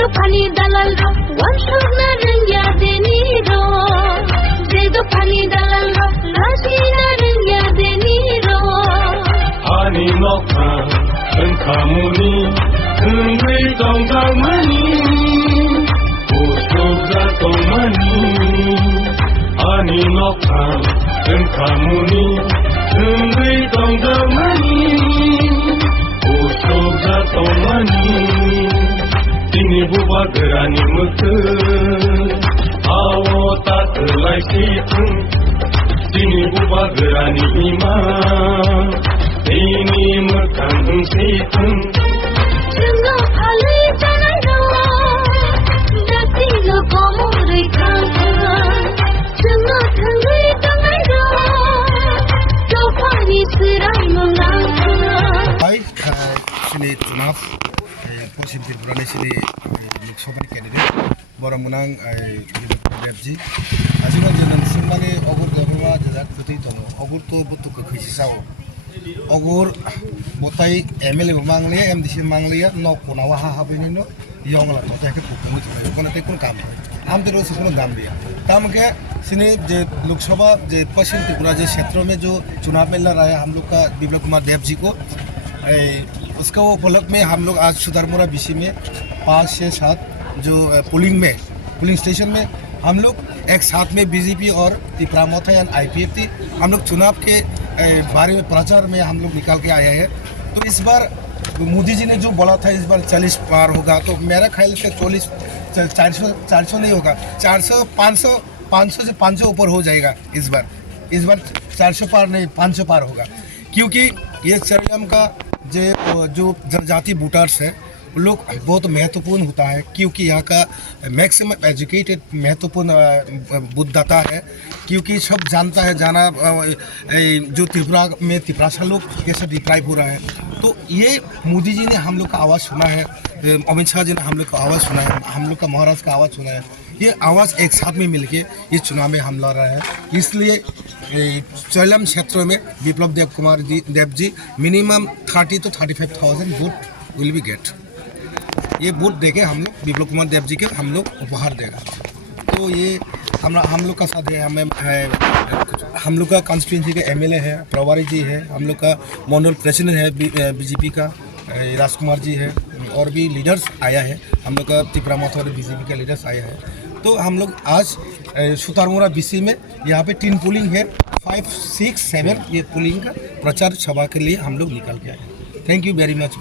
Zedo pani dalal ro, wan shurna rengya deni ro. Zedo pani dalal ro, rashina rengya deni ro. Ani nokta, engkamuni, engkui tongkang mani, usuk jatuh mani. Ani nokta, engkamuni, engkui tongkang mani, usuk jatuh mani. Ini buba gerani meke, awo tak terlai situng. Ini buba gerani iman, ini mekandung situng. Jenggo alai janai ro, dati lo komori kang. Jenggo thangai tangai ro, topani sirai mengang. Hai, sini Tunaf, Posim Tripura sini Loksaphani candidate, Borang Munang Devji. Asina jalan simbani ogur gabunga jajak tuti tono. Ogur tu butuh kekhisisau. Ogur botai MLA manglia, MDC manglia, no kunawa habini no, yongla to take pupungu tu. Kona take kun kam. हम तो रोज सुनो दाम दिया दाम के सिने जो लोकसभा जो पश्चिम त्रिपुरा जो क्षेत्रों में जो चुनाव में लड़ रहा है हम लोग का बिप्लब कुमार देव जी को उसका वो उपलक्ष्य में हम लोग आज सुधारमुरा बीसी में 5, 6, 7 जो पोलिंग स्टेशन में हम लोग एक साथ में बीजेपी और तिपरामोथा या IPFT हम लोग चुनाव के बारे में प्रचार में हम लोग निकाल के आए हैं। तो इस बार मोदी जी ने जो बोला था इस बार 40 पार होगा, तो मेरा ख्याल से 400 नहीं होगा, 400, 500 से 500 ऊपर हो जाएगा इस बार 400 पार नहीं 500 पार होगा। क्योंकि ये चरलम का जो जनजाति वोटर्स है वो लोग बहुत महत्वपूर्ण होता है, क्योंकि यहाँ का मैक्सिमम एजुकेटेड महत्वपूर्ण बुद्धता है। क्योंकि सब जानता है जो त्रिपुरा में तिपरासा लोग कैसे डिप्राइव हो रहा है। तो ये मोदी जी ने हम लोग का आवाज़ सुना है, अमित शाह जी ने हम लोग का आवाज़ सुना है, हम लोग का महाराष्ट्र का आवाज़ सुना है। ये आवाज़ एक साथ में मिलके इस चुनाव में हम लड़ रहे हैं। इसलिए चरलम क्षेत्र में Biplab Deb ji minimum 30 to 35,000 vote will be get. ये वोट देके हम लोग बिप्लब कुमार देव जी के हम लोग उपहार देगा। तो ये हम लोग का साथ है, हम लोग का कॉन्स्टिट्यूंसी के MLA है, प्रभारी जी है, हम लोग का मंडल प्रेसिडेंट है BJP का राजकुमार जी है, और भी लीडर्स आया है। हम लोग का तिपरामोथा और BJP के लीडर्स आया है। तो हम लोग आज सुतारमुरा BC में यहाँ पे 3 पोलिंग है, 5, 6, 7 ये पोलिंग का प्रचार सभा के लिए हम लोग निकल के आए। Thank you very much.